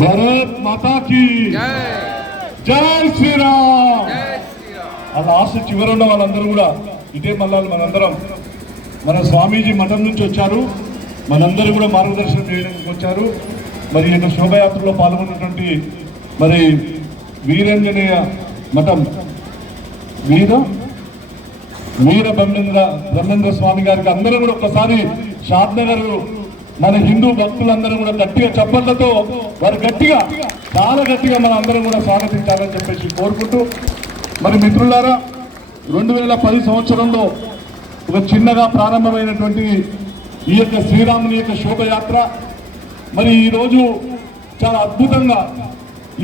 భారత్ మాతా key జై శ్రీరామ్. ఆ last చివరున్న వాళ్ళందరూ కూడా ఇదే మళ్ళీ మనందరం మన స్వామీజీ మఠం నుంచి వచ్చారు, మనందరూ కూడా మార్గదర్శనం చేయడానికి వచ్చారు. మరి ఈ యొక్క శోభయాత్రలో పాల్గొన్నటువంటి మరి వీరాంజనేయ మఠం వీర బ్రహ్మేంద్ర స్వామి గారికి అందరూ కూడా ఒక్కసారి షాద్నగర్ మన హిందూ భక్తులందరూ కూడా గట్టిగా చప్పట్లతో వారు చాలా గట్టిగా మన అందరం కూడా స్వాగతించాలని చెప్పేసి కోరుకుంటూ, మరి మిత్రులారా 2010 సంవత్సరంలో ఒక చిన్నగా ప్రారంభమైనటువంటి ఈ యొక్క శ్రీరాముని యొక్క శోభయాత్ర మరి ఈరోజు చాలా అద్భుతంగా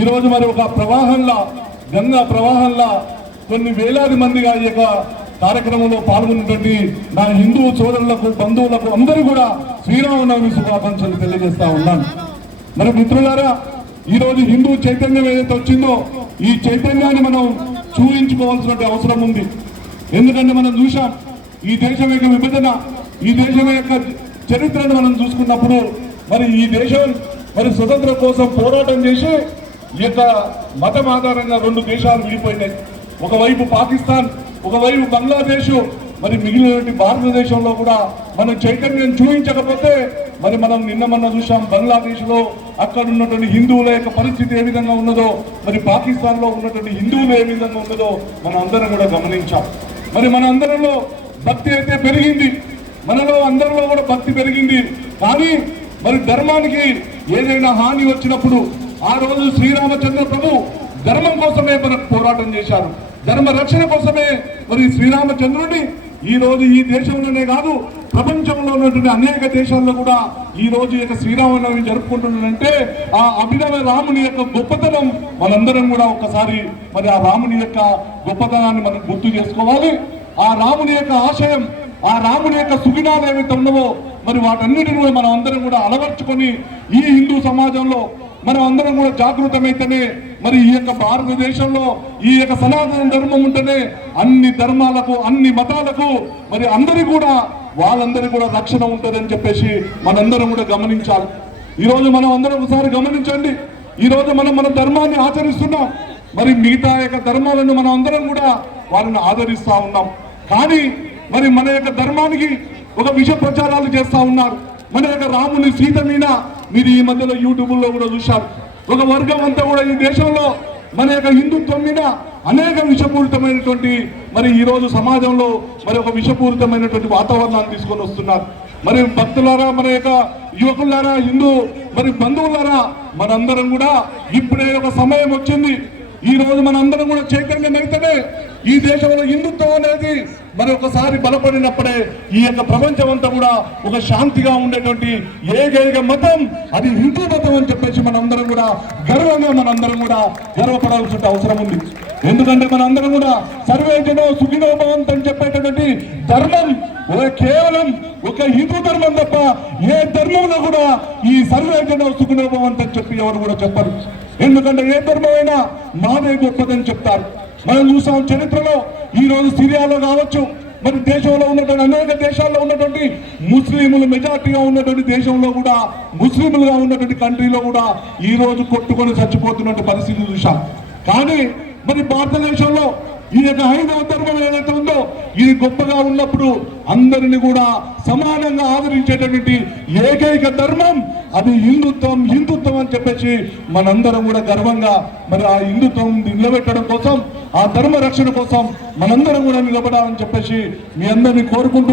ఈరోజు మరి ఒక ప్రవాహంలా, గంగా ప్రవాహంలా కొన్ని వేలాది మందిగా ఈ యొక్క కార్యక్రమంలో పాల్గొన్నటువంటి నా హిందూ సోదరులకు, బంధువులకు అందరూ కూడా శ్రీరామనవమి శుభాకాంక్షలు తెలియజేస్తా ఉన్నాను. మరి మిత్రులారా, ఈరోజు హిందూ చైతన్యం ఏదైతే వచ్చిందో ఈ చైతన్యాన్ని మనం చూపించుకోవాల్సిన అవసరం ఉంది. ఎందుకంటే మనం చూసాం ఈ దేశం యొక్క విభజన, ఈ దేశం యొక్క చరిత్రను మనం చూసుకున్నప్పుడు మరి ఈ దేశం మరి స్వతంత్రం కోసం పోరాటం చేసి ఈ యొక్క మతం ఆధారంగా 2 దేశాలు విడిపోయినాయి. ఒకవైపు పాకిస్తాన్, ఒకవైపు బంగ్లాదేశ్. మరి మిగిలిన భారతదేశంలో కూడా మనం చైతన్యం చూపించకపోతే మరి మనం మొన్న చూసాం బంగ్లాదేశ్లో అక్కడ ఉన్నటువంటి హిందువుల యొక్క పరిస్థితి ఏ విధంగా ఉన్నదో, మరి పాకిస్తాన్లో ఉన్నటువంటి హిందువులు ఏ విధంగా ఉన్నదో మనం అందరం కూడా గమనించాం. మరి మన అందరిలో భక్తి అయితే పెరిగింది, మనలో అందరిలో కూడా భక్తి పెరిగింది. కానీ మరి ధర్మానికి ఏదైనా హాని వచ్చినప్పుడు ఆ రోజు శ్రీరామచంద్ర ప్రభు ధర్మం కోసమే మనకు పోరాటం చేశారు, ధర్మ రక్షణ కోసమే. మరి శ్రీరామచంద్రుడిని ఈ రోజు ఈ దేశంలోనే కాదు ప్రపంచంలో ఉన్నటువంటి అనేక దేశాల్లో కూడా ఈ రోజు యొక్క శ్రీరామనవమి జరుపుకుంటున్నారంటే ఆ అభినవ రాముని యొక్క గొప్పతనం మనందరం కూడా ఒక్కసారి మరి ఆ రాముని యొక్క గొప్పతనాన్ని మనం గుర్తు చేసుకోవాలి. ఆ రాముని యొక్క ఆశయం, ఆ రాముని యొక్క సుగుణాలు ఏవైతే ఉన్నావో మరి వాటన్నిటిని కూడా మనం అందరం కూడా అలవర్చుకొని ఈ హిందూ సమాజంలో మనం అందరం కూడా జాగృతమైతేనే మరి ఈ యొక్క భారతదేశంలో ఈ యొక్క సనాతన ధర్మం ఉంటేనే అన్ని ధర్మాలకు, అన్ని మతాలకు మరి అందరికీ కూడా వాళ్ళందరికీ కూడా రక్షణ ఉంటుందని చెప్పేసి మనందరం కూడా గమనించాలి. ఈరోజు మనం అందరం ఒకసారి గమనించండి, ఈరోజు మనం మన ధర్మాన్ని ఆచరిస్తున్నాం, మరి మిగతా యొక్క ధర్మాలను మనం అందరం కూడా వారిని ఆదరిస్తూ ఉన్నాం. కానీ మరి మన యొక్క ధర్మానికి ఒక విష ప్రచారాలు చేస్తూ ఉన్నారు. మన యొక్క రాముని సీత మీద మీరు ఈ మధ్యలో యూట్యూబ్లో కూడా చూశారు. ఒక వర్గం అంతా కూడా ఈ దేశంలో మన యొక్క హిందుత్వం మీద అనేక విషపూరితమైనటువంటి మరి ఈరోజు సమాజంలో మరి ఒక విషపూరితమైనటువంటి వాతావరణాన్ని తీసుకొని వస్తున్నారు. మరి భక్తులారా, మన యొక్క యువకులారా, హిందూ మరి బంధువులారా, మనందరం కూడా ఇప్పుడే ఒక సమయం వచ్చింది. ఈ రోజు మనందరం కూడా చైతన్యం అయితేనే ఈ దేశంలో హిందుత్వం అనేది మరి ఒకసారి బలపడినప్పుడే ఈ యొక్క ప్రపంచం అంతా కూడా ఒక శాంతిగా ఉండేటువంటి ఏకైక మతం అది హిందూ మతం అని చెప్పేసి మనందరం కూడా గర్వంగా మనందరం కూడా గర్వపడాల్సిన అవసరం ఉంది. ఎందుకంటే మనందరం కూడా సర్వే జనో సుఖినో భవంతు అని చెప్పేటటువంటి ధర్మం కేవలం ఒక హిందూ ధర్మం తప్ప ఏ ధర్మంలో కూడా ఈ సర్వే జనో సుఖినో భవంతు అని చెప్పి ఎవరు కూడా చెప్పరు. ఎందుకంటే ఏ ధర్మమైనా మాదే గొప్పదని చెప్తారు. మనం చూసాం చరిత్రలో ఈ రోజు సిరియాలో కావచ్చు, మరి దేశంలో ఉన్నటువంటి అనేక దేశాల్లో ఉన్నటువంటి ముస్లింలు మెజార్టీగా ఉన్నటువంటి దేశంలో కూడా, ముస్లింలుగా ఉన్నటువంటి కంట్రీలో కూడా ఈ రోజు కొట్టుకొని చచ్చిపోతున్నటువంటి పరిస్థితి చూసాం. కానీ మరి భారతదేశంలో ఈ యొక్క హైందవ ధర్మం ఏదైతే ఉందో ఇది గొప్పగా ఉన్నప్పుడు అందరిని కూడా సమానంగా ఆదరించేటటువంటి ఏకైక ధర్మం అది హిందుత్వం. హిందుత్వం అని చెప్పేసి మనందరం కూడా గర్వంగా మరి ఆ హిందుత్వం నిలబెట్టడం కోసం, ఆ ధర్మ రక్షణ కోసం మనందరం కూడా నిలబడాలని చెప్పేసి మీ అందరినీ కోరుకుంటూ